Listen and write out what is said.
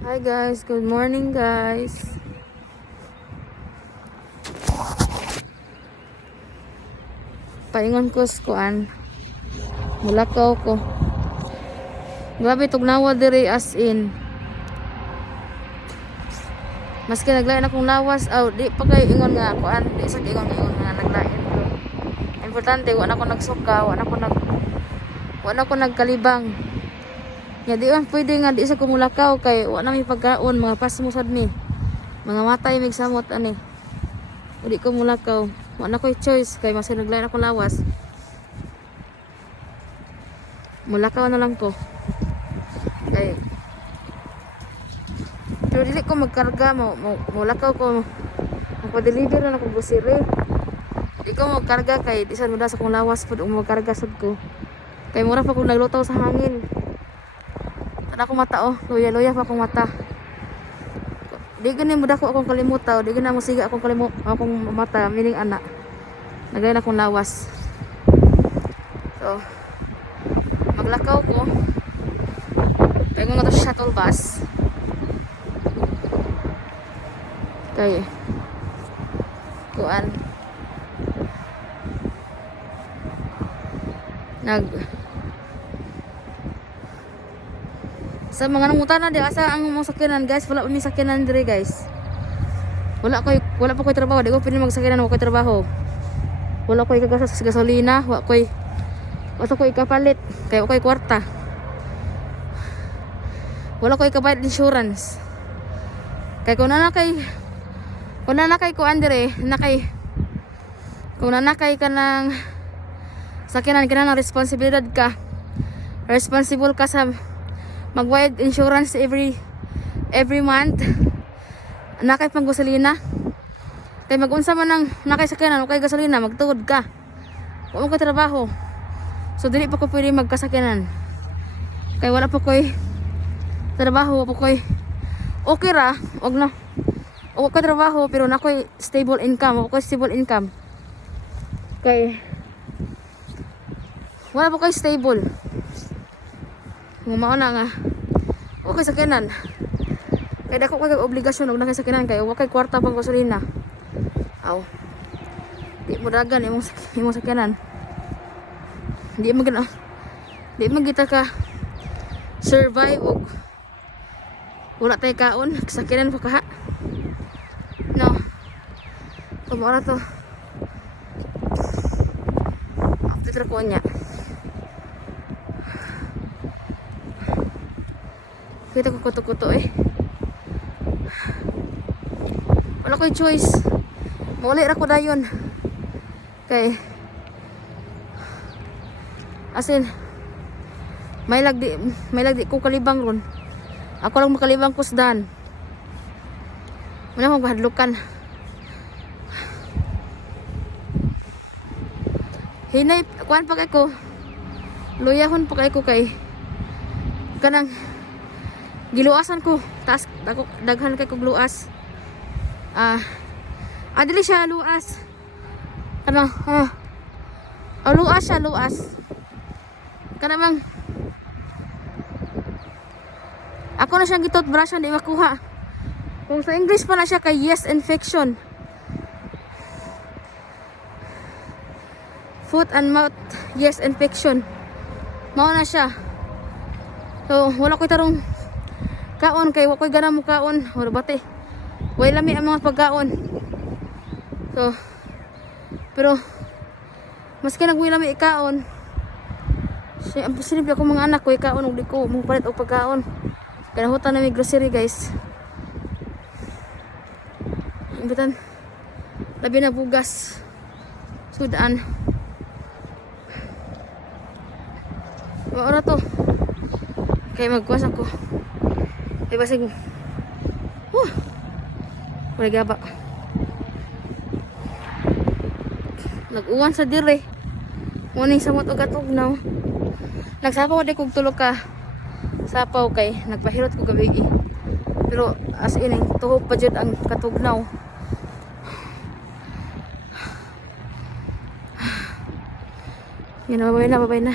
Hi guys, good morning guys. Paingon ko skuan. Mulakaw ko. Grabe tugnawa diri as in. Maski naglain akong lawas, di pa kay ingon nga kuan, di sa ingon nga naglain. Importante wa na ko nagsuka, wa na ko nagkalibang. Ya di man pwede nga di sa kumulakaw kay wa na may pagkaon, mga pasmusad mi. Mga matay mig samot ani. Di ko mulakaw. Wa na ko'y choice kay mas naglain akong lawas. Mulakaw na lang ko. Kay pero dili ko magkarga, mulakaw ko. Magpa-deliver na akong grocery. Di ko magkarga kay di sa muda sa akong lawas pud magkarga sad ko. Kay mura pa kung naglutaw sa hangin. Tana ko mata luya-luya pa akong mata. Di gani muda ko akong kalimutan, di gani mo siga akong akong mata, meaning anak. Nagay na akong lawas. So, maglakaw ko. Kaya ko na to shuttle bus. Kaya, kuan. Sa mga nangutana di asa ang mga sakyanan guys, wala pa may sakyanan dire guys. Wala pa koy trabaho, di ko pwede magsakyanan, wala koy trabaho. Wala koy kagasas sa gasolina, wala koy kapalit, kaya wala koy kwarta. Wala koy kabayad insurance. Kaya kung nanakay kuan dire, kung nanakay ka ng sakyanan, kinahanglan responsibilidad ka. Responsible ka sa magbayad insurance every month. Nakay pang gasolina. Kay magunsa man nang nakay sakyanan o kay gasolina, magtuod ka. Wa mo ka trabaho. So dili pa ko pwede magkasakyanan. Kay wala pa koy trabaho, wala pa koy okay ra, og na. O ka trabaho pero na koy stable income, o koy stable income. Kay wala pa koy stable. Mao na nga. Okay sakyanan. Kaya dako kay obligasyon og nakasakyanan kay wa kay kwarta pang gasolina. Aw. Di mo dagan imong sakyanan. Di mo kita ka survive og wala tay kaon, sakyanan pa kaha. No. Kumara to. After ko niya. Kita ko kuto-kuto wala ko'y choice. Mauli ra ko dayon. Kay asin may lagdi ko kalibang ron. Ako lang makalibang kusdan. Wala mo bahadlukan. Hinay kuan pa kay ko. Luyahon pa kay ko kay kanang giluasan ko, taas daghan kay kog luas. Adili siya luas. Kana luas siya, luas. Kana mang ako na siyang gitoothbrushan di makuha. Kung sa English pa na siya kay yeast infection. Foot and mouth yeast infection. Mao na siya. So wala ko tarong kaon kay wa koy gana mo kaon wala bate way lami ang mga pagkaon. So pero maski nagway lami kaon ang posible ako mga anak ko kaon ug di ko mo palit og pagkaon kaya hutan na may grocery guys. Imbitan labi na bugas sudan wa to kay magkuwas ako. Ay basig. Wala gaba. Nag-uwan sa dire. Morning samot og katugnaw. Nagsapaw di kog tulog ka. Sapaw kay nagpahirot ko gabi. Pero as in tuhog pa jud ang katugnaw. Yan, babay na.